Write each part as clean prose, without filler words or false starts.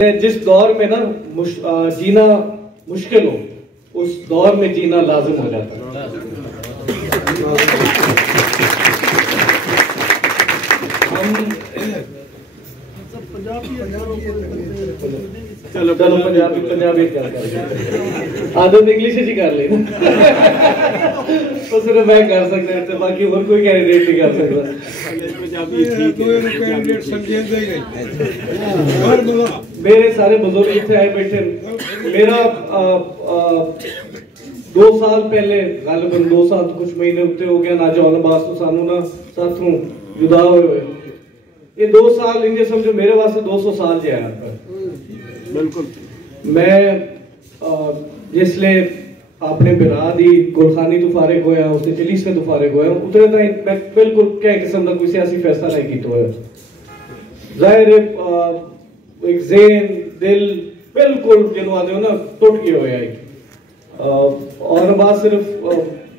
जिस दौर में ना जीना मुश्किल हो, उस दौर में जीना लाजिम हो जाता है। चलो पंजाबी आदत इंग्लिश ही कर लेना तो सिर्फ मैं कर सकता है, बाकी और कोई कैंडिडेट नहीं कर सकता। मेरे सारे बुजुर्ग इतने आए बैठे। मेरा 2 साल पहले गालिबन 2 साल कुछ महीने उत्ते हो गया ना जौन बास तो सानू ना साथों जुदा हुए। ये 2 साल इन्हें समझो मेरे वास्ते 200 साल जे आया। बिल्कुल मैं जिसले अपने बिरा दी गुलखानी तो फारिग होया, उससे चिली से तो फारिग होया, उतरे ताई मैं बिल्कुल क्या किस्म का कोई सियासी फैसला नहीं किया हुआ। जाहिर है एक ज़हन दिल बिल्कुल जिन्हों आते हो ना टूट गया हुआ है। और बात सिर्फ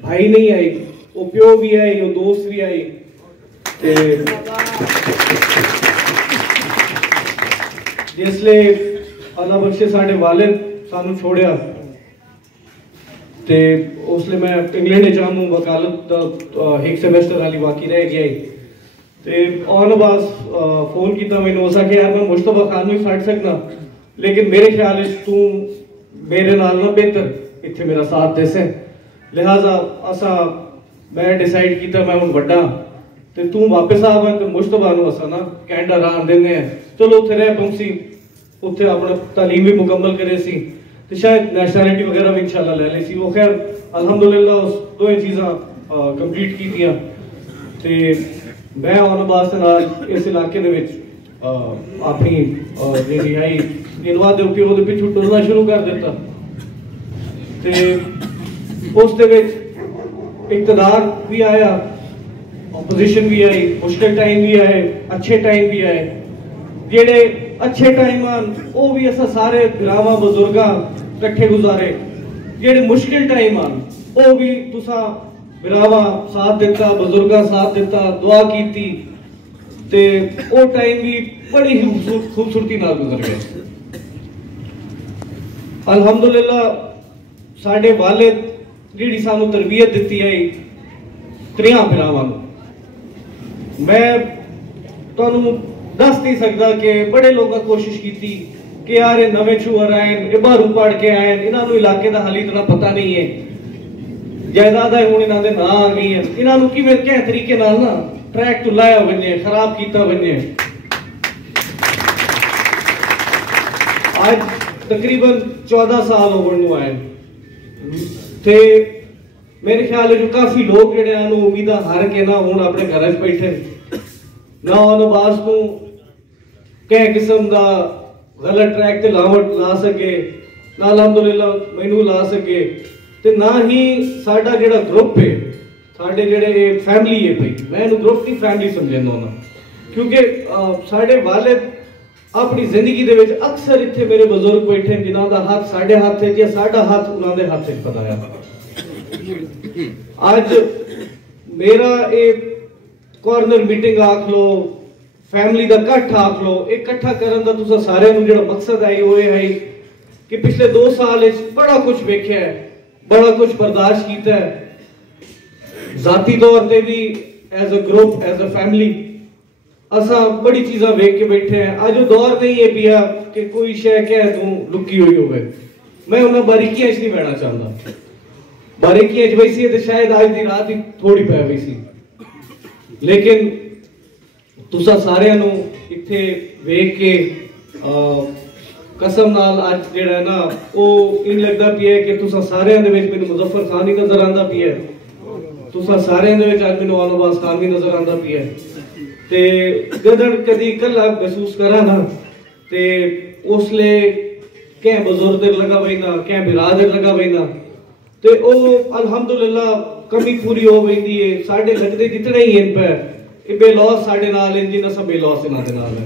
भाई नहीं आई, वो प्यो भी आई, वो दोस्त भी आई। जिसले अल्लाह बख्शे साढ़े वालिद सानू छोड़िया ते उसले मैं इंग्लैंड जामू वकालत एक सेमेस्टर वाली बाकी रह गया ते ऑन बास फोन किया मैंने उस आखे यार मैं मुश्तबा खान भी फट सकना, लेकिन मेरे ख्याल तू मेरे नाल ना बेहतर इत्थे मेरा साथ देसे, लिहाजा असा मैं डिसाइड किया मैं हुण वड्डा ते तू वापस आ ते मुश्तबा नु असा ना कैनेडा रान देने हैं। चलो उत्थे रह पहुंची, उत्थे अपना तालीम भी मुकम्मल करे सी ते शायद नेशनैलिटी वगैरह भी इंशाल्लाह ले ली सी। वो खैर अल्हम्दुलिल्लाह उस दो चीज़ां कंप्लीट की दियां ते मैं ऑन बास नाल इस इलाके दे विच अपनी जेहड़ी आई इनवा दे के ओदे पिछू टुरना शुरू कर दिता ते उस दे विच इक़्तिदार भी आया, ऑपोजिशन भी आई, मुश्किल टाइम भी आए, अच्छे टाइम भी आए। जेड़े अच्छे टाइम आन वो भी असा सारे बिरावा बुजुर्गां इकट्ठे गुजारे, जेड़े मुश्किल टाइम आन वो भी तुसा बिरावा साथ दिता, बुजुर्गां साथ दिता, दुआ कीती ते वो टाइम भी बड़ी ही खूबसूरती नाल गुजर गया। अल्हम्दुलिल्लाह साडे वालिद जिहड़ी सानू तरबियत दिती आई त्रियां बिरावां नूं मैं तुहानू दस नहीं सकता कि बड़े लोगों कोशिश की कि यार ये नवे छूअर आए, ये बाहरों पढ़ के आए, इन्होंने इलाके का हाली इतना पता नहीं है, जायदाद हूँ इन्हों के ना आ गई है, इन्हों कि क्या तरीके नाल ना ट्रैक तो लाया बने, खराब किया बने। आज तकरीबन 14 साल होने आए थे। मेरे ख्याल है जो काफी लोग जेडे उम्मीद हार के ना हूँ अपने घर बैठे ना नवाज को क्या किस्म का गलत ट्रैक ते लावट ला सके, ना अल्हम्दुलिल्लाह मैनू ला सके ते ना ही साडा जेड़ा ग्रुप है, साडे जेड़े फैमिली है भाई, मैं इन्हू ग्रुप की फैमिली समझदा ना, क्योंकि साडे वालिद अपनी जिंदगी दे विच अक्सर इत्थे मेरे बुजुर्ग बैठे जिन्हां दा हाथ साडे हाथ है या साडा हाथ उन्हां दे हाथ च पताया। आज मेरा एक कॉर्नर मीटिंग आख लो, फैमिली का कट्ठ आख लो, इकट्ठा करन दा तुसा सारे नूं जेड़ा मकसद आई वो है कि पिछले 2 साल इच बड़ा कुछ वेख्या है, बड़ा कुछ बर्दाश्त किया है, जाती तौर पे भी as a group as a family असा बड़ी चीज़ां वेख के बैठे हैं। आज वो दौर नहीं है पिया कि कोई शय क्या तू लुकी हुई होवे। मैं उन्हां बारीकियां च नहीं बहना चाहता, बारीकियां च वैसी है तो शायद आज दी रात ही थोड़ी पै गई सी, लेकिन तुसा सारे नूं इत्थे वेख के कसम नाल आज जेड़ा ना वो इन लगदा पिया कि तुसा सारे दे विच मैनूं मुज़फ्फर खान ही नजर आंदा पिया, तुसा सारे दे विच आज मैनूं अनवास खान भी नजर आंदा पिया ते गदड़ कदी कल्ला महसूस करा ना ते उसले क्या बुजुर्ग लगा बैना, क्या बिरादर लगा बैना ते ओ अल्हम्दुलिल्लाह कमी पूरी हो गई है। साडे लगदे जितने ही इन पे बेलौस साडे नाल इन जिन्ना सब बेलौस इन्हां दे नाल है।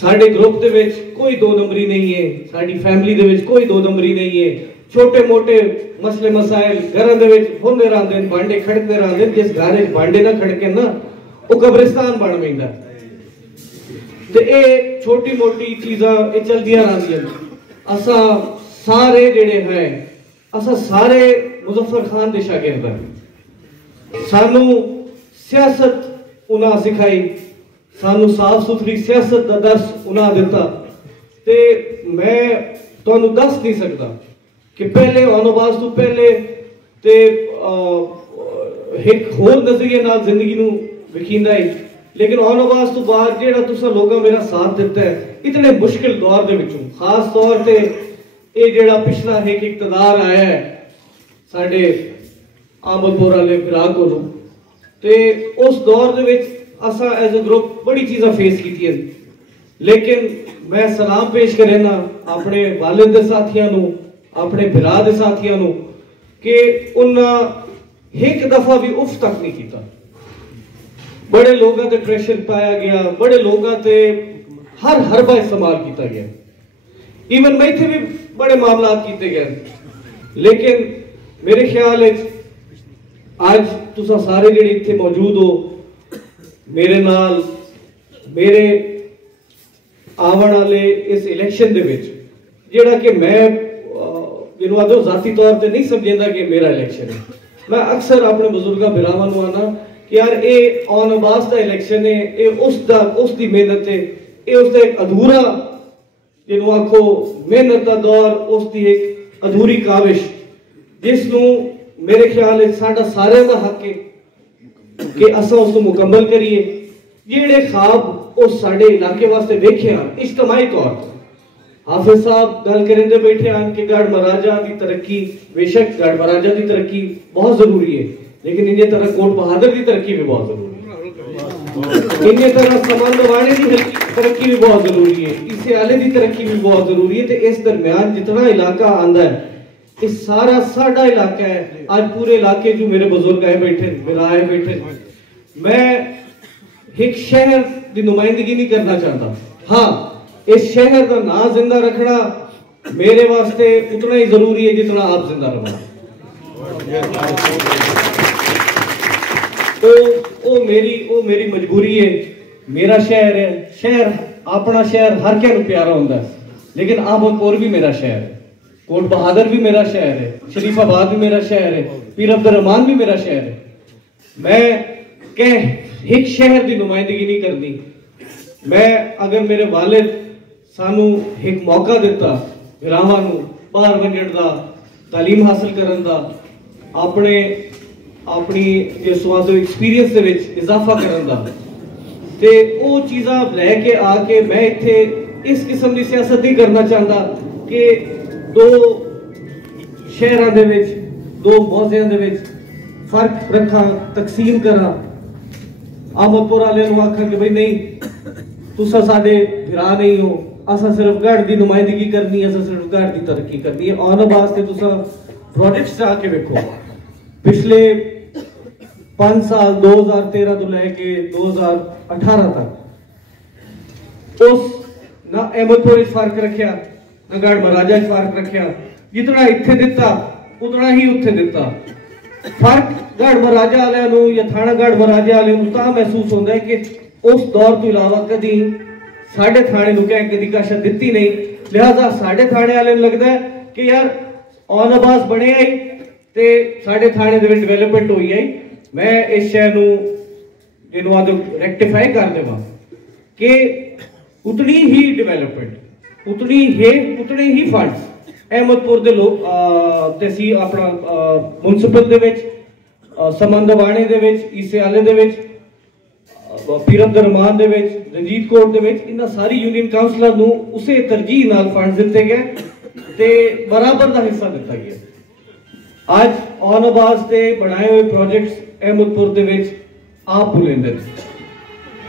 साडे ग्रुप दे विच कोई 2 नंबरी नहीं है, साडी फैमिली दे विच कोई 2 नंबरी नहीं है। छोटे मोटे मसले मसाइल घरां दे विच होंदे रहंदे, भांडे खड़कदे रहंदे, जिस घर विच भांडे ना खड़के ना वो कब्रिस्तान बन पैंदा ते ये छोटी मोटी चीज़ा ये चलदियां रहंदियां। असा सारे जेड़े हैं असा सारे मुजफ्फर खान दे शागिर्द हैं। सानू सियासत उन्हां सिखाई, सानू साफ सुथरी सियासत का दर्स उन्हां दिता। ते मैं तुहानू दस नहीं सकता कि पहले औनबाज तो पहले ते एक होर नजरिए नाल जिंदगी नू विखींदा है, लेकिन औनबाज तो बाद जेड़ा तुसा लोगों मेरा साथ दिता है इतने मुश्किल दौर दे विचों, खास तौर पे ये जेड़ा पिछला एक इकतदार आया है साडे आमदपुर वाले फिरा कोलों, ते उस दौर दे विच असा एज अ ग्रुप बड़ी चीज़ां फेस कीतियां। लेकिन मैं सलाम पेश करे ना अपने वालिद दे साथियां नू, अपने भिरा दे साथियां नू कि उन्हां एक दफा भी उफ तक नहीं किया। बड़े लोगों ते प्रेशर पाया गया, बड़े लोगों ते हर हरबा इस्तेमाल किया गया, इवन मैं इत्थे भी बड़े मामला किए गए। लेकिन मेरे ख्याल है आज तुसा सारे जेडे इत्थे मौजूद हो मेरे नाल, मेरे आवन वाले इस इलेक्शन दे विच जेड़ा कि मैं जिन्हों आदो जाती तौर पे नहीं समझेंदा कि मेरा इलेक्शन है। मैं अक्सर अपने बुजुर्गों बिरावां नूं आना कि यार ये औनबाज का इलेक्शन है, ये उसकी मेहनत है, ये उसका एक अधूरा जिन्हों आखो मेहनत का दौर, उसकी एक अधूरी काविश जिसनों मेरे ख्याल है साडा सारे का हक है कि असा उसको मुकम्मल करिए। जेड़े ख्वाब उस साडे इलाके वास्ते वेखे हैं इज्तमाही तौर पर, हाफिज साहब गल करेंदे बैठे हैं कि गढ़ महाराजा की तरक्की, बेशक गढ़ महाराजा की तरक्की बहुत जरूरी है, लेकिन इन्हें तरह कोट बहादुर की तरक्की भी बहुत जरूरी है, इन्हें तरह समानवाने की तरक्की भी बहुत जरूरी है, इसे आले की तरक्की भी बहुत जरूरी है। तो इस दरम्यान जितना इलाका आंदा है ये सारा साडा इलाका है। आज पूरे इलाके जो मेरे बुजुर्ग आए बैठे, मेरा आए बैठे, मैं एक शहर की नुमाइंदगी नहीं करना चाहता। हाँ, इस शहर का ना जिंदा रखना मेरे वास्ते उतना ही जरूरी है जितना आप जिंदा रहना। तो वो मेरी मजबूरी है। मेरा शहर है, शहर अपना शहर हर क्या प्यारा होता है, लेकिन आमदपुर भी मेरा शहर है, कोट बहादुर भी मेरा शहर है, शरीफाबाद भी मेरा शहर है, पीर अब्दुल रहमान भी मेरा शहर है। मैं कह एक शहर की नुमाइंदगी नहीं करनी। मैं अगर मेरे वालिद सानू एक मौका दिता विरावां नूं बाहर वंजण दा, तालीम हासिल करन दा, अपनी एक्सपीरियंस दे विच इजाफा करन दा, ते वो चीज़ां लैके आके मैं इत्थे इस किस्म की सियासत नहीं करना चाहता कि दो शहरों दे विच, दो मौज़ियां दे विच फर्क रखा, तकसीम करा, आमदपुर वाले नूं आखां कि भाई नहीं तुसा साडे भिरा नहीं हो, असा सिर्फ गढ़ की नुमाइंदगी करनी है, असा सिर्फ गढ़ की तरक्की करनी है। औनबाज से तुसा प्रोजेक्ट्स जाके देखो, पिछले 5 साल 2013 तो लैके 2018 तक उस ना अहमदपुर फर्क रखा, ना गढ़ महाराजा फर्क रखा, जितना इत्थे दिता उतना ही उत्थे दिता। फर्क गढ़ महाराजा वालों या थाना गढ़ महाराजा वालों तां महसूस होता है कि उस दौर तो इलावा कभी साढ़े थाने कभी काशा दिती नहीं, लिहाजा साढ़े थाने वाले लगता है कि यार औनबाज बने आई ते साढ़े थाने दे डिवेलपमेंट हुई आई। मैं इस शहर नूं रेक्टिफाई कर देवां कि उतनी ही डिवेलपमेंट, उतने ही फंड्स अहमदपुर दे लोग तहसील अपना मुनसिपल दे विच, समंदवाणे दे विच, ईसे आले दे विच, पीर अब्दुल रहमान दे विच, रंजीत कोट दे विच, इन्हां सारी यूनियन काउंसलर नूं उसे तरजीह नाल फंड दिते गए ते बराबर दा हिस्सा दिता गया। आज औनबाज ते बनाए हुए प्रोजेक्ट्स अहमदपुर दे विच आप बुलेंदे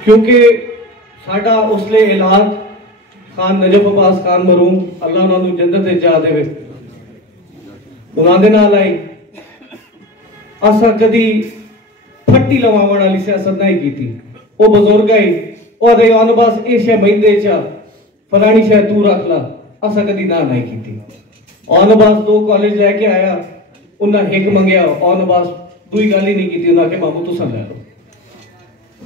क्योंकि साडा उसले ऐलान खान नजफ अब्बास खान मरूम अल्लाह उन्होंने जन्नत जा देवे उन्होंने नाल आई, असा कदी फट्टी लवावन वाली सियासत नहीं की थी। वो बुजुर्ग आई और औनबाज ये शह महीने चा फलानी शह तू रख ला, असा कदी ना नहीं की थी। औनबाज 2 कॉलेज लैके आया, उन्हें एक मंगया, औनबाज दुई गल ही नहीं की, उन्हें आके मामू तुसा लै लो।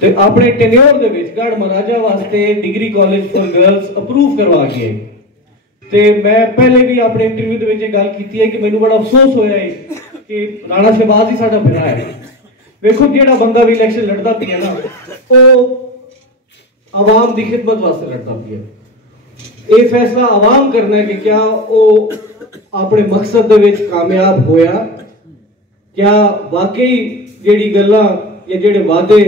ਤੇ ਆਪਣੇ ਟੈਨਿਓਰ ਦੇ ਵਿੱਚ ਗੜ ਮਹਾਰਾਜਾ ਵਾਸਤੇ degree college for girls approve ਕਰਵਾ ਕੇ ਤੇ ਮੈਂ ਪਹਿਲੇ ਵੀ ਆਪਣੇ ਇੰਟਰਵਿਊ ਦੇ ਵਿੱਚ ਇਹ ਗੱਲ ਕੀਤੀ ਹੈ ਕਿ ਮੈਨੂੰ ਬੜਾ ਅਫਸੋਸ ਹੋਇਆ ਹੈ ਕਿ ਰਾਣਾ ਸ਼ਹਿਬਾਜ਼ ਹੀ ਸਾਡਾ ਭਰਾ ਹੈ। ਵੇਖੋ ਜਿਹੜਾ ਬੰਦਾ ਵੀ ਇਲੈਕਸ਼ਨ ਲੜਦਾ ਪਿਆ ਨਾ ਉਹ ਆਵਾਮ ਦੀ ਖਿਦਮਤ ਵਾਸਤੇ ਲੜਦਾ ਪਿਆ। ਇਹ ਫੈਸਲਾ ਆਵਾਮ ਕਰਨਾ ਹੈ ਕਿ ਕਿਆ ਉਹ ਆਪਣੇ ਮਕਸਦ ਦੇ ਵਿੱਚ ਕਾਮਯਾਬ ਹੋਇਆ, ਕਿਆ ਵਾਕਈ ਜਿਹੜੀ ਗੱਲਾਂ ਜਾਂ ਜਿਹੜੇ ਵਾਅਦੇ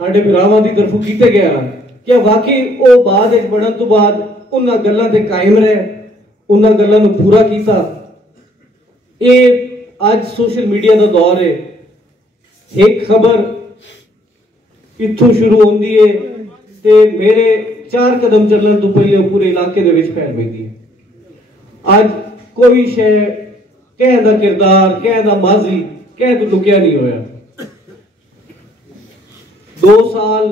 ਸਾਡੇ ਭਰਾਵਾਂ ਦੀ ਤਰਫੋਂ ਕੀਤੇ ਗਏ ਹਨ ਕਿ ਵਾਕਈ ਉਹ ਬਾਅਦ ਵਿੱਚ ਬਣਨ ਤੋਂ ਬਾਅਦ ਉਹਨਾਂ ਗੱਲਾਂ ਤੇ ਕਾਇਮ ਰਹੇ, ਉਹਨਾਂ ਗੱਲਾਂ ਨੂੰ ਪੂਰਾ ਕੀਤਾ। ਇਹ ਅੱਜ ਸੋਸ਼ਲ ਮੀਡੀਆ ਦਾ ਦੌਰ ਹੈ, ਇੱਕ ਖਬਰ ਇੱਥੋਂ ਸ਼ੁਰੂ ਹੁੰਦੀ ਹੈ ਤੇ ਮੇਰੇ 4 ਕਦਮ ਚੱਲਣ ਤੋਂ ਪਹਿਲੇ ਪੂਰੇ ਇਲਾਕੇ ਦੇ ਵਿੱਚ ਫੈਲ ਪੈਂਦੀ ਹੈ। ਅੱਜ ਕੋਈ ਸ਼ੈ ਕਹਿਣ ਦਾ ਕਿਰਦਾਰ, ਕਹਿਣ ਦਾ ਮਾਜ਼ੀ ਕਹਿ ਤੋਂ ਲੁਕਿਆ ਨਹੀਂ ਹੋਇਆ। 2 ਸਾਲ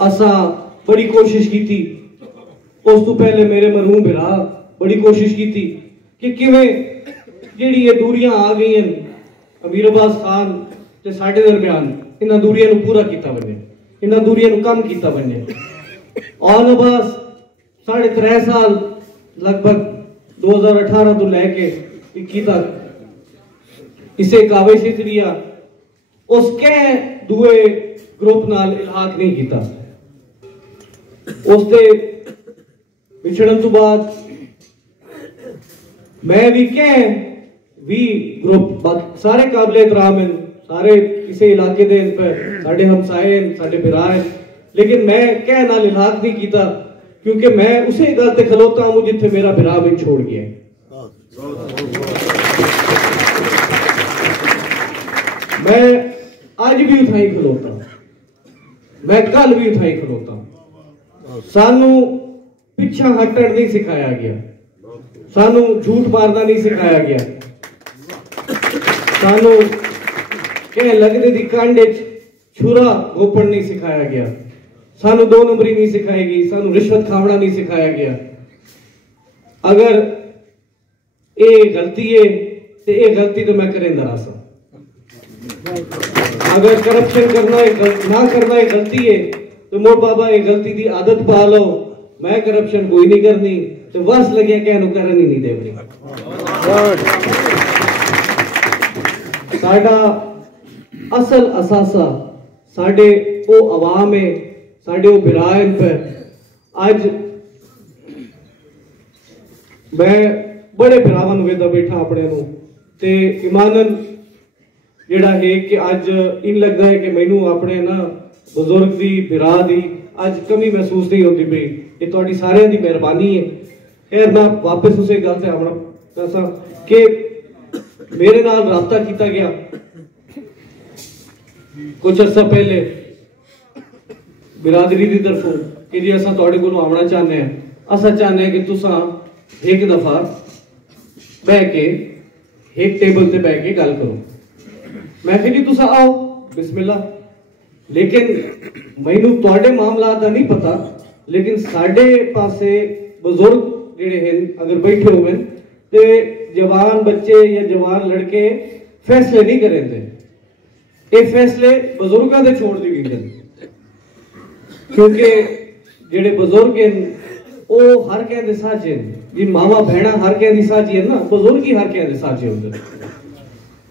असा बड़ी कोशिश की थी, उस तो पहले मेरे मरहूम भरा बड़ी कोशिश की थी कि किवें जिहड़ी ये दूरियां आ गई हैं अमीर अब्बास खान ते साडे दरमियान इन्हां दूरियां नूं पूरा कीता बने, इन्हां दूरियां नूं कम कीता बने। ऑन अब्बास 3.5 साल लगभग 2018 तो लैके 21 तक इसे कावे शितरिया उसके दूए ग्रुप नाल इलाक नहीं कीता। उसके विछड़न तो बाद मैं भी कह भी ग्रुप सारे काबिल एहतराम हैं, सारे इसे इलाके दे पर साडे हमसाए हैं, साडे भरा हैं, लेकिन मैं कह नाल इलाक नहीं कीता क्योंकि मैं उसे गल ते खलोता हूं जिथे मेरा भरा मैनूं छोड़ गया। मैं आज भी उठाई खलोता, मैं कल भी उठाई खलोता। सानू पिछा हटण नहीं सिखाया गया, सानू झूठ मारना नहीं सिखाया गया, सानू कह लगदे दी कांड छुरा गोपन नहीं सिखाया गया, सानू 2 नंबरी नहीं सिखाई गई, सानू रिश्वत खावना नहीं सिखाया गया। अगर ये गलती है तो ये गलती तो मैं करेंदा रहा। अगर करप्शन करना है ना करना है गलती है तो मोर बाबा ये गलती की आदत पा लो, मैं करप्शन कोई नहीं करनी तो बस लगे क्या करन ही नहीं देवनी। साडा असल असासा साडे ओ अवाम है, साडे ओ बिरायन पर आज मैं बड़े बिरावन वेदा बैठा अपने नूं ते ईमानन जेड़ा है कि आज इन लगता है कि मैनू अपने ना बुजुर्ग दी बिरा दी आज कमी महसूस नहीं होती पई। ये तुहाडी सारियां दी मेहरबानी है। खैर मैं वापस उसे गल ते आवना दसा कि मेरे नाल राबता किया गया कुछ अर्सा पहले बिरादरी की तरफों कि जी असा तुहाडे कोलों आवना चाहते हैं, असा चाहते हैं कि तुसा एक दफा बह के एक टेबल ते बह के गल करो। मैं कह जी तुसा आओ बिस्मिल्लाह, लेकिन मैनू तुहाडे मामला दा नहीं पता, लेकिन साडे पासे बुजुर्ग जिहड़े हैं अगर बैठे हुए ते जवान बच्चे या जवान लड़के फैसले नहीं करेंदे, ये फैसले बुजुर्गों दे छोड़ दी गई, क्योंकि जिहड़े बुजुर्ग हैं वो हर कहंदे साझे जी, मावा भैणा हर कहंदी साझी है ना, बुजुर्ग ही हर कहंदे साझे होंदे।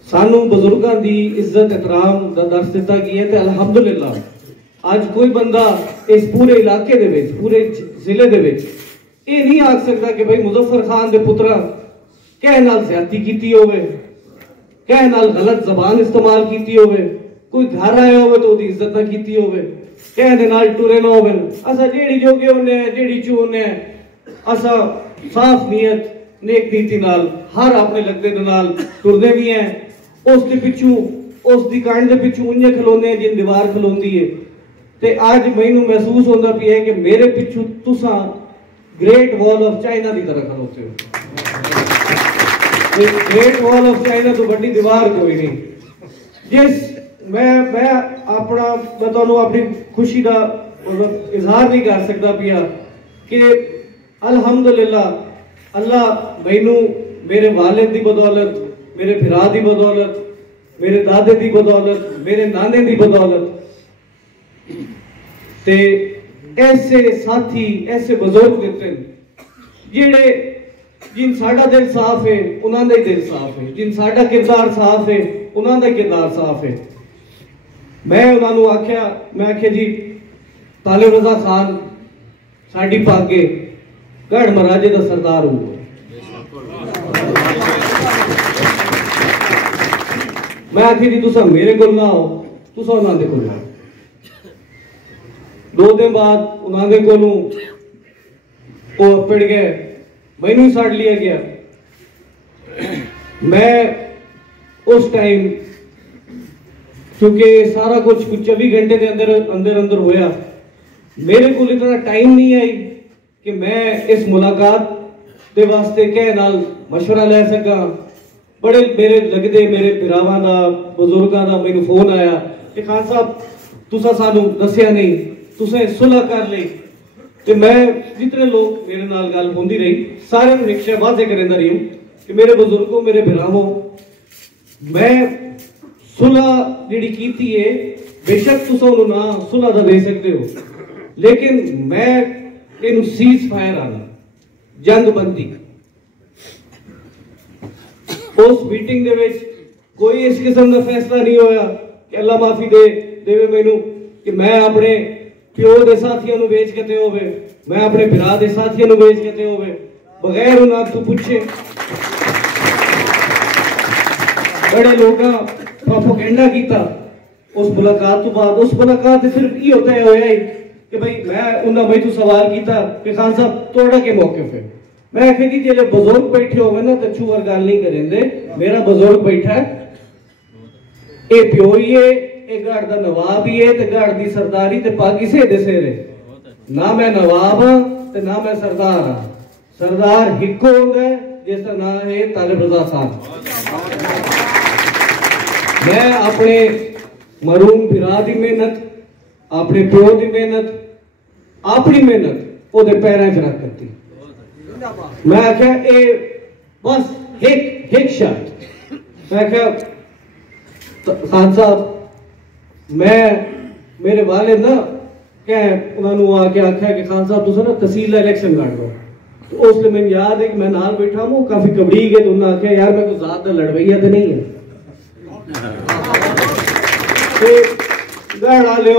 सानू बुजुर्गों की इज्जत एहतराम का दर्स दिता गया है। अलहमदुलिल्लाह आज कोई बंदा इस पूरे इलाके दे विच पूरे जिले दे विच ये नहीं आख सकता कि भाई मुजफ्फर खान दे पुत्रा कह नाल ज्यादती कीती होवे, कह नाल गलत जबान इस्तेमाल कीती होवे, कोई घर आया होवे तो उसकी इज्जत ना कीती होवे, कह दे नाल टुरे ना होवे। असा जेड़ी जोगे होने जेड़ी चूने असा साफ नीयत नेक नीति नाल हर अपने लगदे दे नाल टुरदे भी हैं। उसके पिछू उसकी कांड के पिछू उन्हें खलोने जिन दीवार खलोंदी है ते आज मैनू महसूस होता भी है कि मेरे पिछू तुसा ग्रेट वॉल ऑफ चाइना की तरह खलोते हो। ग्रेट वॉल ऑफ चाइना तो बड़ी दीवार कोई नहीं। जिस मैं अपना बताऊं अपनी खुशी का इजहार नहीं कर सकता पिया कि अल्हम्दुलिल्लाह अल्लाह मैनू मेरे वालिद की बदौलत मेरे फिरा की बदौलत मेरे दादे की बदौलत, मेरे नाने की बदौलत, ते ऐसे साथी, ऐसे बुजुर्ग दिते जिहड़े जिन साडा दिल साफ है उन्हां दा दिल साफ है, जिन साडा किरदार साफ है उन्हां दा किरदार साफ है। मैं उन्होंने आख्या, मैं आख्या जी तालिब रजा खान साडी भागे गढ़ महाराजे का सरदार हो। मैं आखी जी तुसा मेरे को ना आओ, तुसा उन्होंने को आओ। 2 दिन बाद उन्होंने को पड़ गए, मैनू साड़ लिया गया। मैं उस टाइम क्योंकि सारा कुछ 24 घंटे के अंदर अंदर अंदर होया, मेरे को इतना टाइम नहीं आई कि मैं इस मुलाकात के वास्ते कह नाल मशवरा ले सका। बड़े मेरे लगदे मेरे भरावां दा, बुजुर्गां दा मैनू फोन आया कि खान साहब तुसा सानू दस्या नहीं, तुसें सुलह कर ली। तो मैं जितने लोग मेरे नाल गल होंदी रही सारे एक शय वादे करदा रही हूं कि मेरे बुजुर्गों, मेरे भरावों, मैं सुलह जिहड़ी कीती है, बेशक तुसां उहनूं ना सुलह दा दे सकदे हो, लेकिन मैं इहनूं सीज फायर आना जंग बंदी। उस मीटिंग दे विच कोई इस किस्म का फैसला नहीं होया कि अल्लाह माफी दे देवे मैनू कि मैं अपने प्यो दे साथियों नूं वेच के ते होवे, मैं अपने भरा दे साथियों नूं वेच के ते होवे, बगैर उन्हां तो पूछे। बड़े लोगों प्रोपेगेंडा किया उस मुलाकात तो बाद। उस मुलाकात से सिर्फ ये होता है कि भाई मैं उन्हें मैं तो सवाल किया कि खान साहब थोड़ा के मौके पे मैं आखिर कि जो बुजुर्ग बैठे हो ना तो छू और गल नहीं करेंगे। मेरा बुजुर्ग बैठा है, ये प्यो ही है, ये गढ़ का नवाब ही है, ते गढ़ की सरदारी ते पागी से दे सिर है। ना मैं नवाब हाँ ते ना मैं सरदार हाँ। सरदार हिको होंदा है जिसका नाम है तालिब रजा खान। मैं अपने मरूम भरा की मेहनत, अपने प्यो की मेहनत, अपनी मेहनत ओदे पैरों च रख दी। मैं आख्या ए बस एक शर्त, मैं आख्या खान साहब मैं मेरे वाले ना क्या उन्होंने आके आख्या कि खान साहब तुम ना तहसील का इलेक्शन लड़ लो। तो उसलिए मैंने याद है कि मैं नाल बैठा हूँ, काफी घबरी गए। तो उन्होंने आख्या यार मैं कोई ज्यादा लड़वैया तो नहीं है, गढ़ वाले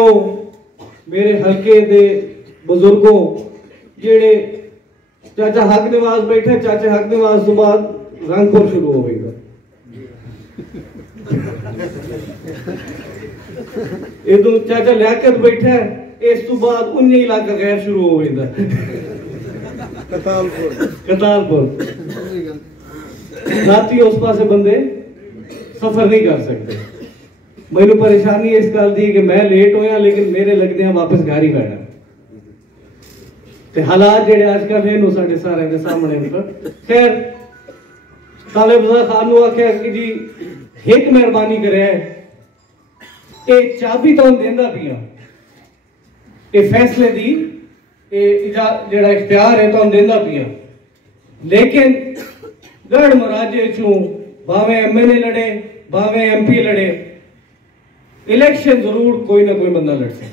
मेरे हल्के दे बुजुर्गों जेड़े चाचा हक निवाज बैठे, चाचा हक निवाज तो बाद रंगपुर शुरू हो गई। इधर चाचा लियाकत बैठा है, इस तो बाद 19 इलाका गैर शुरू हो गया। करतारपुर राती उस पासे बंदे सफर नहीं कर सकते। मैनू परेशानी इस गल दी कि मैं लेट होया, लेकिन मेरे लगदे वापस घर ही बैठा। ते हालात जेड़े आजकल हैं साडे सारे के सामने। खैर तालिब रजा खान नूं आख्या कि जी एक मेहरबानी करे, ये चाबी तो देंदा पिया, ये फैसले दी जेड़ा इख्तियार है तो देंदा पिया, लेकिन गढ़ महाराजे चों भावें एमएलए लड़े भावें एमपी लड़े, इलेक्शन जरूर कोई ना कोई बंदा लड़ सकता।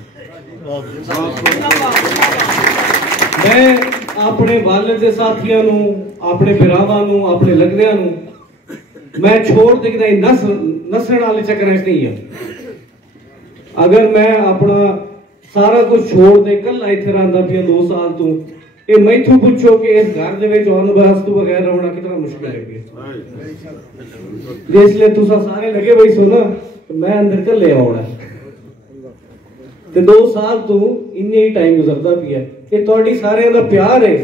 मैं अपने वालिद के साथियों नूं, अपने भरावां नूं, अपने लगदियां नूं मैं छोड़ दे के नसण वाले चक्कर च नहीं है। अगर मैं अपना सारा कुछ छोड़ दे कल इत्थे रहिंदा पिया 2 साल तो ये मैथों पूछो कि इस घर दे विच आउण वास्ते तो बगैर रहना कितना मुश्किल है। इसलिए तुसा सारे लगे भाई सो ना मैं अंदर कल ले आउणा ते 2 साल तो इन्ने ही टाइम गुजरदा पिया। ये तुहाडी सारे दा प्यार है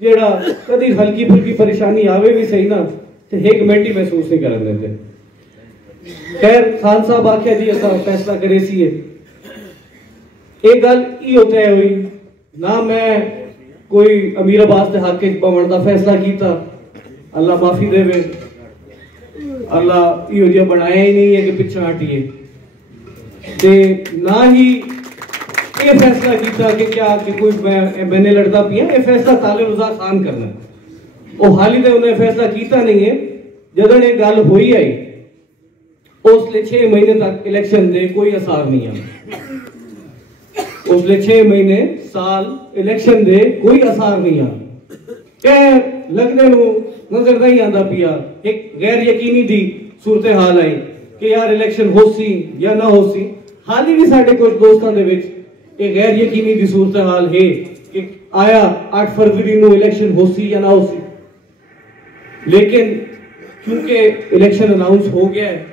जेड़ा कदी हल्की फुल्की परेशानी आवे भी सही ना ते 1 मिनट ही महसूस नहीं करन देंदे। खैर खान साहब आख्या जी असा फैसला करे सी एक गल ई होता है हुई ना मैं कोई अमीर अब्बास के हक पवन का फैसला किया, अल्लाह माफी देवे, अल्लाह इहो जिहा बनाया ही नहीं है कि पिछा हटिए। ते ना ही ये फैसला किया कि क्या कि कोई मैंने लड़ता पिया, ये फैसला तालिब रजा खान करना। वो हाली तो उन्हें फैसला किया नहीं है। जदों ये गल हुई आई उसले 6 महीने तक इलेक्शन दे कोई असर नहीं है। उसले 6 महीने साल इलेक्शन दे कोई असर नहीं है। क्या लगने नजर नहीं आता पिया, एक गैर यकीनी दी सूरत हाल आई कि यार इलेक्शन हो सी या ना हो सी। हाल ही भी साढ़े कुछ दोस्तों के विच एक गैर यकीनी दी सूरत हाल है कि आया 8 फरवरी को इलेक्शन हो सी या ना हो सी। लेकिन क्योंकि इलेक्शन अनाउंस हो गया है,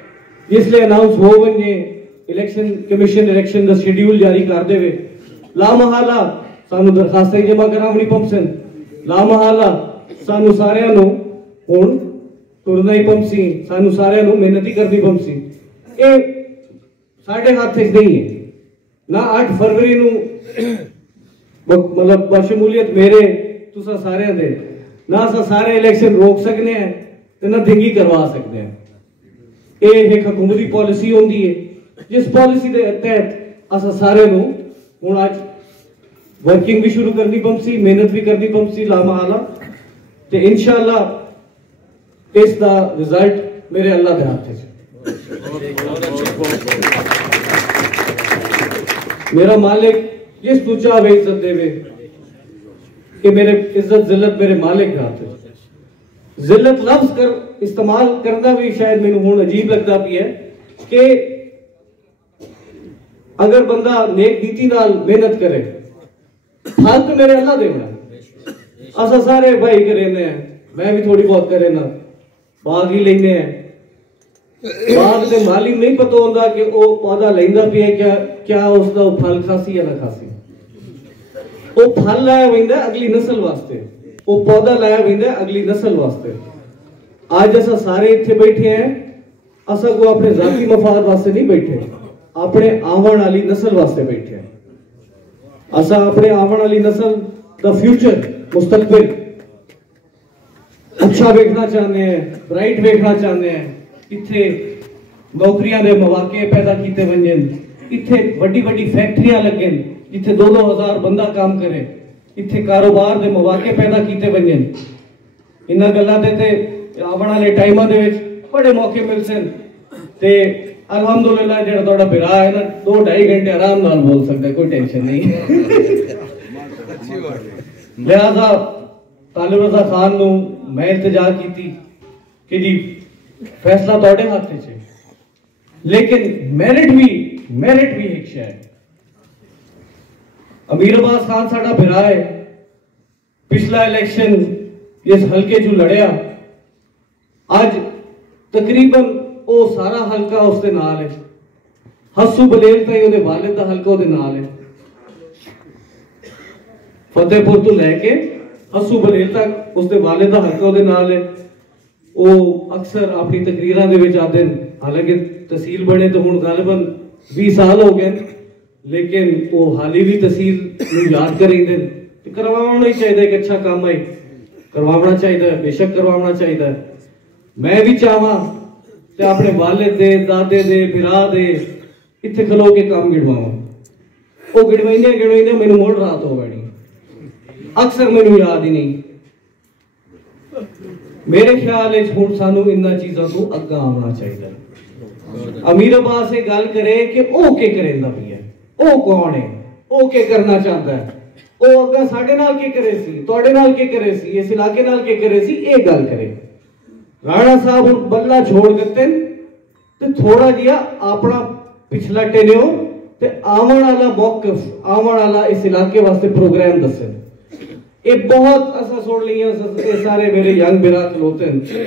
इसलिए अनाउंस हो वने इलेक्शन कमीशन इलेक्शन का शेड्यूल जारी कर देवे। लामहाला सानू दरखास्तें जमा करावनी पमसन, लामहाला सानू सारियां नू हुण तुरना ही पमसी, सानू सारियां नू मेहनत ही करनी पमसी। ये साढ़े हाथ च नहीं है ना। 8 फरवरी नू मतलब बशमूलियत मेरे तुसा सारियां दे ना असा सारे इलेक्शन रोक सकने हैं ते ना दिंगी करवा सकते हैं। ये एक हुकूमती पॉलिसी होती है जिस पॉलिसी के तहत असा सारे नू हुण अज वर्किंग भी शुरू करनी पमसी, मेहनत भी करनी पमसी लामहाला ते इंशाअल्लाह इसका रिजल्ट मेरे अल्लाह के हाथ है। मेरा मालिक जिस तू चाहे इज्जत देवे कि मेरे इज्जत जिल्लत मेरे मालिक के हाथ है। जिल्लत लफ्ज कर इस्तेमाल करना भी शायद मैनू हुण अजीब लगता भी है कि अगर बंदा नेक नीति नाल मेहनत करे फल तो मेरे अल्लाह देना। असा सारे भाई करे ने, मैं भी थोड़ी बहुत करे ना, बाग ही लेने हैं। बाग के मालिक नहीं पता होता कि वो पौधा लेंदा पिया क्या उसका फल खासी या ना खासी। वो फल लाया वहिंदा अगली नस्ल वास्ते, वो पौधा लाया वहिंदा अगली नस्ल वास्ते। आज असा सारे इत्थे बैठे हैं, असा को अपने जाती मफाद वास्ते नहीं बैठे, अपने आवन वाली नस्ल वास्ते बैठे हैं। असा अपने आवन वाली नस्ल दा फ्यूचर मुस्तकबिल अच्छा देखना चाहते हैं, ब्राइट देखना चाहते हैं। इत्थे नौकरियां दे मौके पैदा किए वंजन, इत्थे बड़ी बड़ी फैक्ट्रियां लगन जिथे 2-2 हजार बंदा काम करे, इत्थे कारोबार दे मौके पैदा किए वंजन। इन्हां गल्लां दे ते आवन वाले टाइमां दे विच बड़े मौके मिल सन ते अल्हम्दुलिल्लाह जेड़ा तुहाडा बिरा है ना 2-2.5 घंटे आराम नाल बोल सकदा है, कोई टेंशन नहीं। लिहाजा तालिब रज़ा खान नू मैं इल्तिजा की कि जी फैसला तुहाडे हाथ च है, लेकिन मेरिट भी एक शै है। अमीर अब्बास खान साडा बिरा है, पिछला इलेक्शन इस हल्के चू लड़िया, अज तकरीबन वो सारा हल्का उसके नाल है। हस्सू बलेल ताई उहदे वालिद दा हल्का उहदे नाल है। फतेहपुर तो लैके हस्सू बलेल तक उसके वालिद दा हल्का उहदे नाल है। वो अक्सर अपनी तकरीरां दे विच आखदे न, हालांकि तहसील बने तो हुण गालिबन 20 साल हो गए, लेकिन वो हाली भी तहसील नूं याद करेंदे न। करवाना ही चाहिए, एक अच्छा काम है, करवाना चाहिए, बेशक करवाना चाहिए। मैं भी चाहवा ते अपने वालिद दे, दादे दे, बिरा दे इत्थे खलो के काम गिणवावा। वो गिणवाइंदे मैनू मुड़ रात हो गई, अक्सर मैनू याद ही नहीं। मेरे ख्याल हुण सानू इन्हां चीज़ां तो अग्गा आना चाहिए। अमीर अब्बास ये गल करे कि ओ के करेंदा पिया, ओ कौन है, ओ के करना चाहता है, ओ अग्गा साडे नाल के करे सी, तुहाडे नाल के करे सी, इस इलाके नाल के करे सी, ये गल करे। राणा साहब हुण बल्ला छोड़ देते ते थोड़ा जिहा अपना पिछला टेन्योर ते आवन वाला मौकफ, आवन वाला इस इलाके वास्ते प्रोग्राम दसन। ये बहुत असा सुन लिया सारे मेरे यंग बिरा खलोते हैं,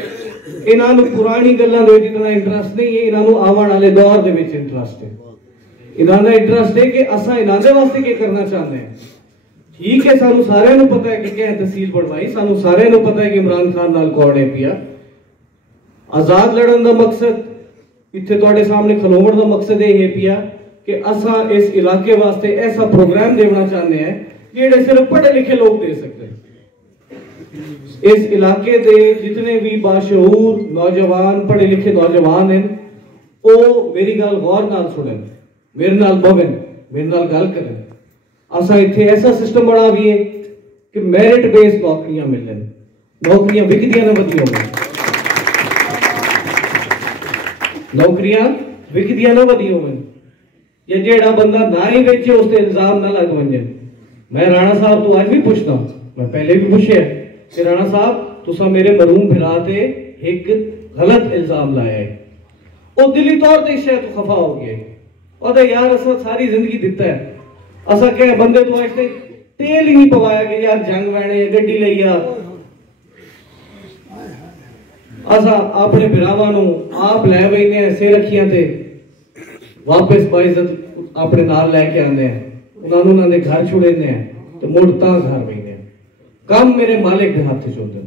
इन्हां नूं पुरानी गल्लां दे इतना इंटरेस्ट नहीं है, इन्हां नूं आवन वाले दौर दे विच इंटरेस्ट है। इन्हां दा इंटरेस्ट है कि असा इन्हां दे वास्ते की करना चाहते हैं। ठीक है, सानू सारियां नूं पता है कि क्या तहसील बनवाई, सानू सारियां नूं पता है कि इमरान खान नाल कौन है पिया। आजाद लड़न का मकसद इत्थे तुहाडे सामने खलोवण का मकसद ये है पिया कि असा इस इलाके वास्ते ऐसा प्रोग्राम देना चाहते हैं जेड़े सिर्फ पढ़े लिखे लोग दे सकते हैं। इस इलाके दे जितने भी बाशऊर नौजवान, पढ़े लिखे नौजवान हैं, वो मेरी गल गौर नाल सुनन, मेरे नाल बवन, मेरे नाल गल करन। असा इत्थे ऐसा सिस्टम बना भी है कि मेरिट बेस्ड नौकरियां मिलन, नौकरियां विकदियां ना वधियां होण। नौकरियां विकदियां ना वधी होवन या जेड़ा बंदा ना ही बेचे उस ते इल्जाम ना लग वंजन। मैं राणा साहब तो आज भी पूछता, मैं पहले भी पूछे कि राणा साहब तुसा मेरे मरूम भिरा ते एक गलत इल्जाम लाया है, ओ दिली तौर ते शायद तो खफा हो गया और यार असा सारी जिंदगी दिता है, असा कह बंदे तो ऐसे तेल ही नहीं पवाया कि यार जंग वैने गड्डी ले यार असा अपने भिरावां नूं आप लै बैठे हैं सिर अखियां ते वापस बाइज्जत अपने नाल लैके आंदे हैं, उन्होंने उन्होंने घर छुड़ेने हैं तो मुड़ तां घर बैठे हैं। काम मेरे मालिक के हाथ च होंदे,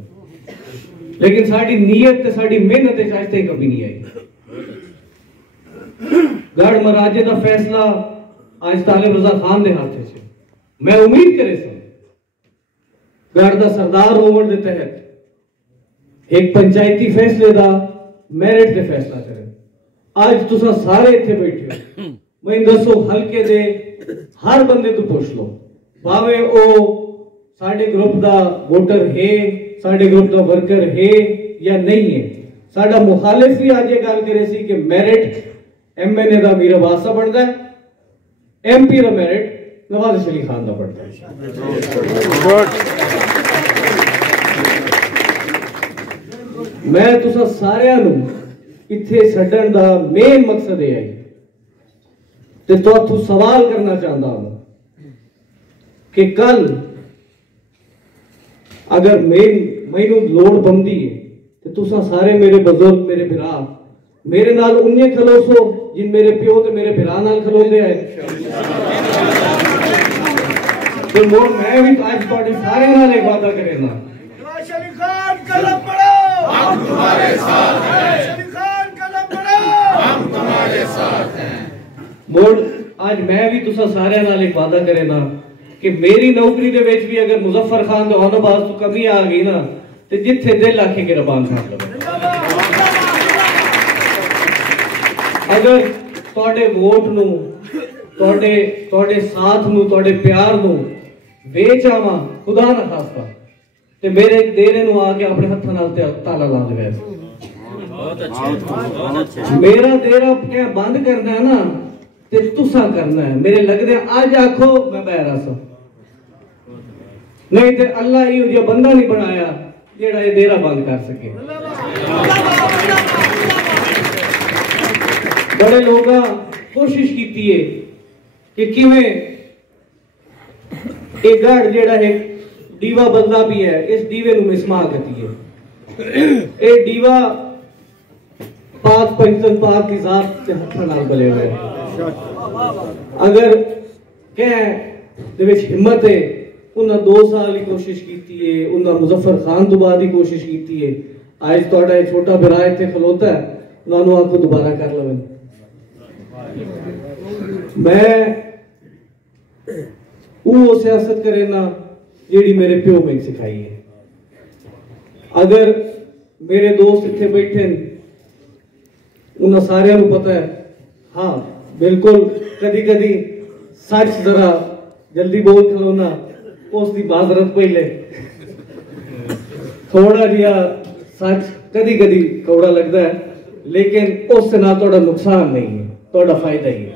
लेकिन साडी नीयत ते साडी मेहनत च अज तक कभी नहीं आई। गढ़ महाराजे का फैसला आज तालिब रजा खान के हाथ च, मैं उम्मीद करे गढ़ का सरदार होने के तहत एक पंचायती फैसले का मैरिट से फैसला करे। आज तुसा सारे इत्थे बैठे हो, मैं दसो हल्के दे हर बंदे तो पूछ लो, भावे ओ साडे ग्रुप का वोटर है, साडे ग्रुप का वर्कर है या नहीं है। साडा मुखालिफ भी आज ये गल करे सी कि मैरिट MNA का मीर अब्बास दा बनदा है, MP का मैरिट नवाज शरीफ खान का बनदा है। मैं तुसा सारियां नूं इत्थे छड्डण दा मेन मकसद है ते तो सवाल करना चाहता हूं कि कल अगर मैनू लोड़ बनती है तो तुसा सारे मेरे बुजुर्ग मेरे भिरा मेरे नाल उन्ने खलोसो जिन मेरे प्यो ते मेरे भिरा नाल खलोंदे है। तो मोर मैं भी आज तुहाडे सारे नाल एक वादा करेना, शरीफ खान कलम पढ़ो हम तुम्हारे साथ हैं, शरीफ खान कलम पढ़ो हम तुम्हारे साथ हैं। मोड़ आज मैं भी तुसा सारे नाल एक वादा करेना कि मेरी नौकरी दे विच भी अगर मुजफ्फर खान दे औनबाज तो कमी आ गई ना ते जिथे दिल आखे के रबान खान लवे। अगर तुहाडे वोट नू तुहाडे साथ नू तुहाडे प्यार नू वेच आवां खुदा ना खास्ता ते मेरे डेरे नू आके अपने हत्थां नाल ताला ला देवे। बहुत अच्छा मेरा डेरा क्या बंद करना है ना ते तुसा करना है। मेरे लगदे आज आखो मैं बहरा सा, नहीं ते अल्लाह ही जो बंदा नहीं बनाया जेड़ा ये डेरा बंद कर सके। बड़े लोग कोशिश की है कि किवें एक गढ़ जेड़ा है दीवा बंदा भी है, इस दीवे नूं मिसमा करती है। ये दीवा पाक पंचन पाक की जात के हत्थां नाल बले हुए। अगर कह दे विच हिम्मत है उन्हें 2 साल की कोशिश की है, उन्हें मुजफ्फर खान तो बाद ही कोशिश की है। आज तुहाडा छोटा भरा इत्थे खलोता है, उन्होंने आपको दोबारा कर लवें। मैं वो सियासत करे ना जेड़ी मेरे प्यो में सिखाई है। अगर मेरे दोस्त इत्थे बैठे उन्हें सारे पता है, हाँ बिल्कुल कदी कदी सच जरा जल्दी बोल खलोना उसकी माजरत पहले थोड़ा जिहा सच कदी कदी कौड़ा लगता है, लेकिन उससे ना थोड़ा नुकसान नहीं है, थोड़ा फायदा ही है।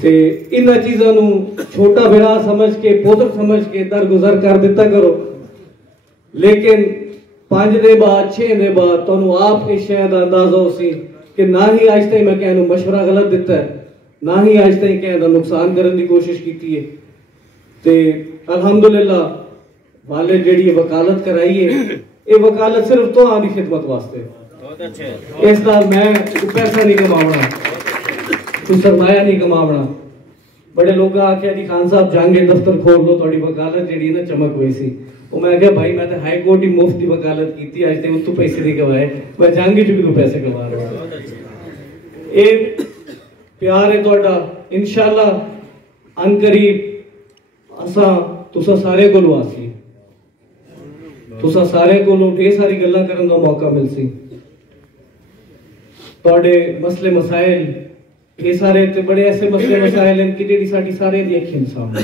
ते इन चीजों नू छोटा भिरा समझ के पुत्र समझ के दरगुजर कर दिता करो, लेकिन 5 दे बाद 6 दे बाद तुहानू आप इस शय दा अंदाजा हो सी कि ना ही आज तक मैं कहनू मशवरा गलत दिता है, ना ही आज तक कह नुकसान करने की कोशिश की है। ते अल्हम्दुलिल्लाह वाले जेड़ी वकालत कराई है, ये वकालत सिर्फ तो आदि खिदमत वास्ते। इस नाल मैं पैसा नहीं कमावना, कोई सरमाया नहीं कमावना। बड़े लोग आख्या जी खान साहब जांगे दफ्तर खोल लो, थोड़ी वकालत जी ना चमक हुई सी। वो मैं क्या भाई मैं तो हाई कोर्ट ही मुफ्त की वकालत की, आज तक उतों पैसे नहीं कमाए, मैं जांगे चुकी तो पैसे कमा रहा। ये प्यार है तुहाडा, इंशाअल्लाह अनकरीब असा तुसा सारे कोलों आसी, तुसा सारे कोलों ढेर सारी गल्लां करन दा मौका मिलसी। तुहाडे मसले मसाइल ये सारे ते बड़े ऐसे मसले मसाइल हैं कि जेडी साडी सारे दी अखीं सामने।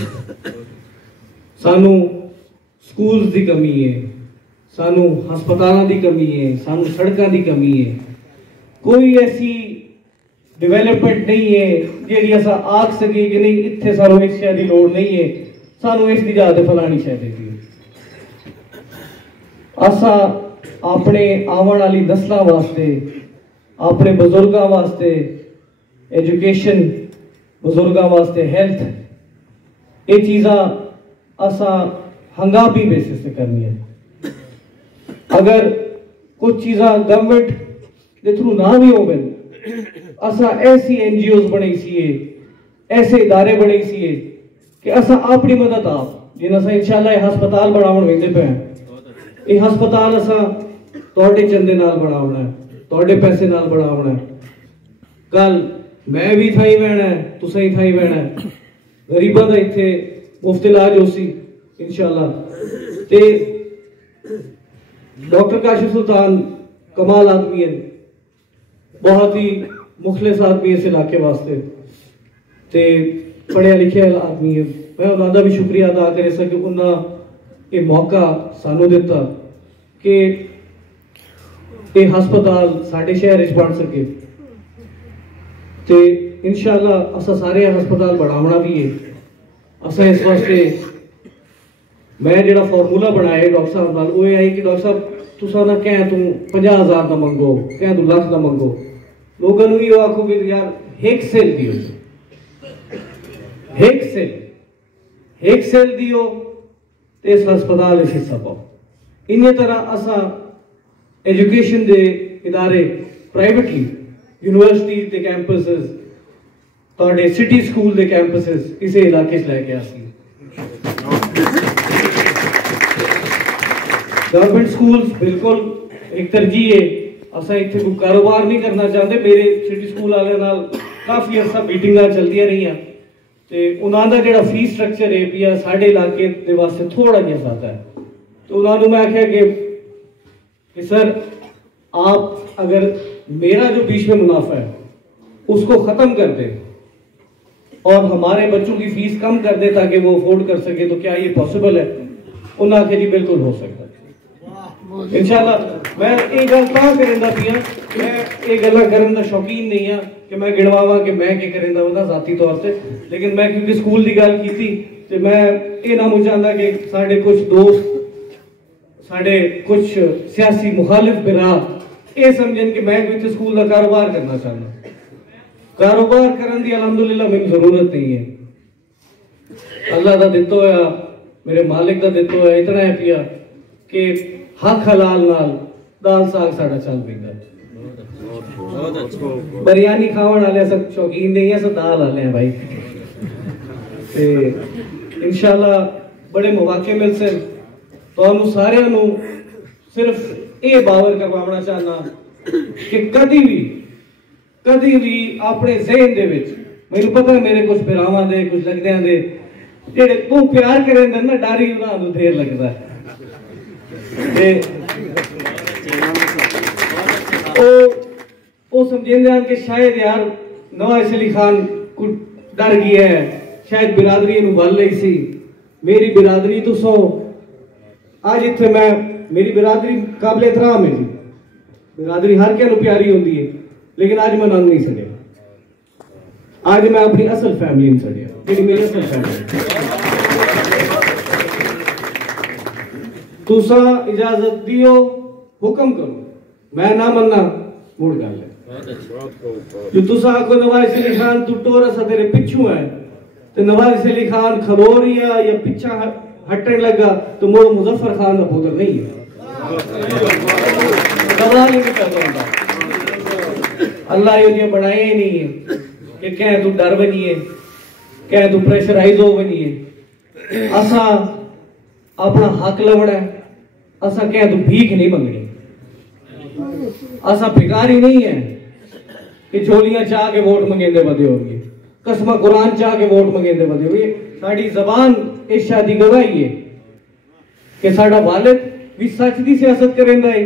सानू स्कूल्स दी कमी है, सानू हस्पतालां दी कमी है, सानू सड़कां दी कमी है, कोई ऐसी डेवलपमेंट नहीं है जी अस आख सके कि नहीं इतने सानू इस शय की लोड़ नहीं है, सानू इस इजाजत फलानी शय देती है। असा अपने आवन वाली नस्लों वास्ते, अपने बुजुर्गों वास्ते एजुकेशन, बुजुर्गों वास्ते हेल्थ, ये चीज़ा असा हंगामी बेसिस से करनी है। अगर कुछ चीज़ा गवर्नमेंट के थ्रू ना भी हो असा ऐसी NGOs बनाई सीए, ऐसे इदारे बनाई सीए कि असा अपनी मदद आप जिन असा इंशाल्लाह हस्पताल बनावन वेंदे पे हैं। ये हस्पताल असा तोड़े चंदे नाल बनावना है, तोड़े पैसे नाल बनावना है। कल मैं भी थाई बहना है, तुसा ही थाई बहना है, गरीबों का इत्थे मुफ्त इलाज होसी इंशाल्लाह। ते डॉक्टर काशिफ सुल्तान कमाल आदमी है, बहुत ही मुखलिस आदमी इस इलाके वास्ते, ते पढ़िया लिखिया आदमी है। मैं उन्होंने भी शुक्रिया अदा करे सके उन्होंने ये मौका सानू दिता कि ये हस्पताल साडे शहर बन सके। ते इंशाल्लाह असा सारे हस्पताल बनावना भी है। असा इस वास्ते मैं जो फॉर्मूला बनाया डॉक्टर साहब नाल वो है कि डॉक्टर साहब तुसा ना कह तू 50,000 का मंगो, कह तू लाख का मंगो, लोगों को ये आखो कि यार एक सेल दियो, एक सेल दियो ते इस हस्पताल इस हिस्सा पाओ। इन तरह असा एजुकेशन दे इदारे प्राइवेटली यूनिवर्सिटी के कैंपसेस, तोड़े सिटी स्कूल के कैंपसेस इस इलाके से लैके आसी। गवर्नमेंट स्कूल्स बिल्कुल एक तरजीह है। असा इत्थे कोई कारोबार नहीं करना चाहते। मेरे सिटी स्कूल वाले नाल काफी अरसा मीटिंगां चलदियां रहियां ते उन्हां दा जेहड़ा फीस स्ट्रक्चर है पिया साडे इलाके दे वास्ते थोड़ा जिहा ज्यादा है। तो उन्होंने मैं आख्या कि सर आप अगर मेरा जो बीच में मुनाफा है उसको खत्म कर दे और हमारे बच्चों की फीस कम कर दे ताकि वो अफोर्ड कर सके, तो क्या ये पॉसिबल है? उन्होंने आख्या जी बिल्कुल हो सकता है इंशाल्लाह। मैं ये गल तां करेंदा पिया, मैं ये गल्लां करन दा शौकीन नहीं हां कि मैं गिणवावां कि मैं क्या करेंदा वदा जाती तौर पे, लेकिन मैं क्योंकि स्कूल की गल की ते मैं ये ना चाहता कि साडे कुछ दोस्त, साडे कुछ सियासी मुखालिफ बिरा ये समझन कि मैं कोई स्कूल का कारोबार करना चाहता। कारोबार करन दी अल्हम्दुलिल्लाह मेरी जरूरत नहीं है। अल्लाह दा दित्तो होया, मेरे मालिक दा दित्तो होया इतना है पिया कि हक हलाल नाल दाल साग साडा चल पैंदा। बिरयानी खावन वाले सब शौकीन नहीं है, सब दाल वाले हैं भाई। ते इंशाल्लाह बड़े मौके मिल सन तो सारे सिर्फ ये बावर करवाना चाहना कि कभी भी अपने ज़हन दे विच, मैनूं पता है मेरे कुछ बिरावां दे कुछ लगदियां दे जेड़े तू प्यार करेंदे ना डर ही उन्हां नूं देर लगदा है। समझेंदे कि शायद यार नवाज अली खान को डर गया है, शायद बिरादरी नूं वल लई सी। मेरी बिरादरी तो सो आज इत्थे मैं मेरी बिरादरी काबिल एहतराम है जी, बिरादरी हर क्या प्यारी होती है, लेकिन आज मैं नंग नहीं सड़िया। आज मैं अपनी असल फैमिली नहीं सड़िया, मेरी असल फैमिली। तुसा इजाजत दियो, हुक्म करो, मैं ना मनना मुड़ गल है। जो तुसा आखो नवाज अली खान तू टोरा सा तेरे पिछू है, तो नवाज अली खान खलोरिया या पिछा हटन लगा तो मोड़ मुजफ्फर खान का पुत्र नहीं है। अल्लाह ये बनाए ही नहीं है कि कह तू डर बनिए, कह तू प्रेशराइज हो बनिए। असा अपना हक लवना है, असा कह तू भीख नहीं मंगनी। असा भिखारी नहीं है कि झोलियां चाह के वोट मंगेंदे बदे होगी, कसमा कुरान चाह के वोट मंगेंदे बदे होगी। साड़ी जबान इस शादी गवाही है कि साडा वालिद भी सच की सियासत करेंदा है,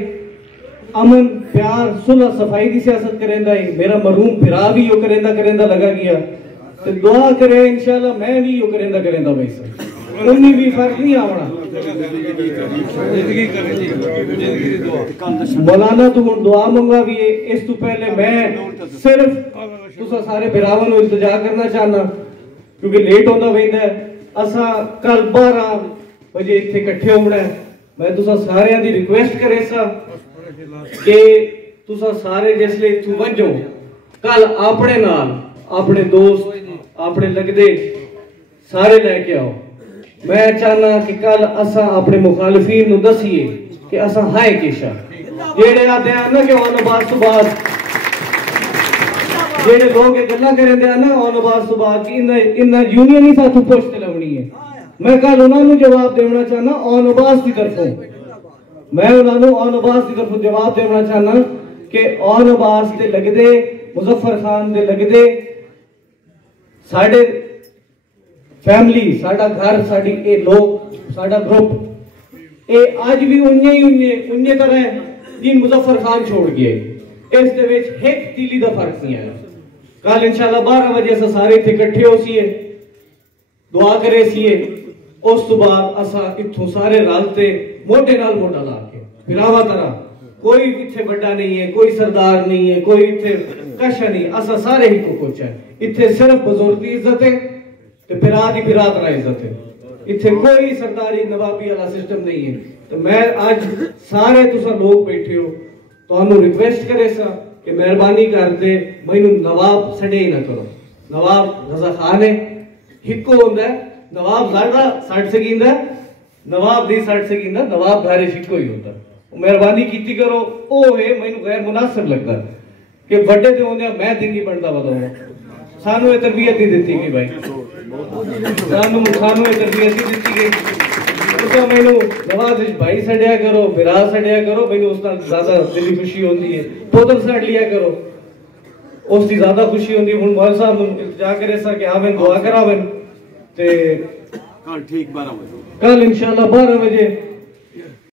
अमन प्यार सुलह सफाई की सियासत करेंदा है। मेरा मरूम फिरा भी यो करेंदा लगा गया, तो दुआ करे इंशाल्लाह मैं भी यो करेंदा भाई साहब। उन्नी भी फर्क नहीं आवना। मौलाना तू हुण दुआ मंगा भी है। इस तो पहले मैं सिर्फ तुसा सारे बिरावन को इल्तजा करना चाहना क्योंकि लेट होता वेंदा है। असा कल 12 बजे इत्थे इकट्ठे होना है। मैं तुसा सारे दी रिक्वेस्ट करे सा कि तुसा सारे जिसले इत्थों वजो कल अपने नाल अपने दोस्त अपने लगदे सारे लेके आओ। मैं चाहना कि कल असा अपने मुखालिफीन नु दसीए कि असा है किशा जेड़े आते हैं ना कि ऑन बात तो बाद जेड़े लोग ये गल्ला करेंदे हैं ना ऑन बात तो बाद कि इन यूनियन ही साथू पुछते लगनी है। मैं कल उन्होंने जवाब देना चाहना ऑन बास की तरफों। मैं उन्होंने ऑन बास की तरफों जवाब देना चाहना कि ऑन बास दे लगदे मुजफ्फर खान दे लगदे साडे फैमिली साडा घर साडी ए लोग साडा ग्रुप ए आज भी उन्ने तरह जिन मुजफ्फर खान छोड़ गए। इस दे विच एक तीली दा फर्क नहीं है। कल इंशाल्लाह 12 बजे अस सारे इत्थे इकट्ठे हो सीए दुआ करे सीए। उस तो बाद असा इत्थों सारे रलते मोटे नाल मोटा ला के बिरावा तरह कोई इत्थे बड़ा नहीं है कोई सरदार नहीं है कोई इत्थे कशा नहीं। असा सारे ही को कुछ है। इत्थे सिर्फ बुजुर्ग की इज्जत है तो बिरात ही बिरात रा इज्जत है। इत्थे कोई सरदारी नवाबी वाला सिस्टम नहीं है। तो मैं आज सारे तुसा लोग बैठे हो तो रिक्वेस्ट करे सा कि मेहरबानी करते मैनू नवाब सडे ही ना करो। नवाब रजा खान है हिको होंदा है। नवाब ज्यादा सट सकींदा नवाब दी सट सकींदा नवाब धारे हिको ही होंदा। मेहरबानी कीती करो ओ है मैनू गैर मुनासिब लगदा कि बड़े ते होंदे मैं दिंगी बनदा बताऊं। सानू ये तरबियत नहीं दित्ती गई भाई सानू ये तरबियत नहीं दित्ती गई। तो मैनू नवाज भाई सड़िया करो बिरा सड़िया करो मैनू उस नाल ज्यादा दिली खुशी होंदी है। पुत्र सड़ लिया करो उसकी ज्यादा खुशी होंदी है। हुण मौलवी साहब नू इल्तजा करे सा कि आवें दुआ करावें ते कल ठीक 12 बजे कल इंशाल्लाह 12 बजे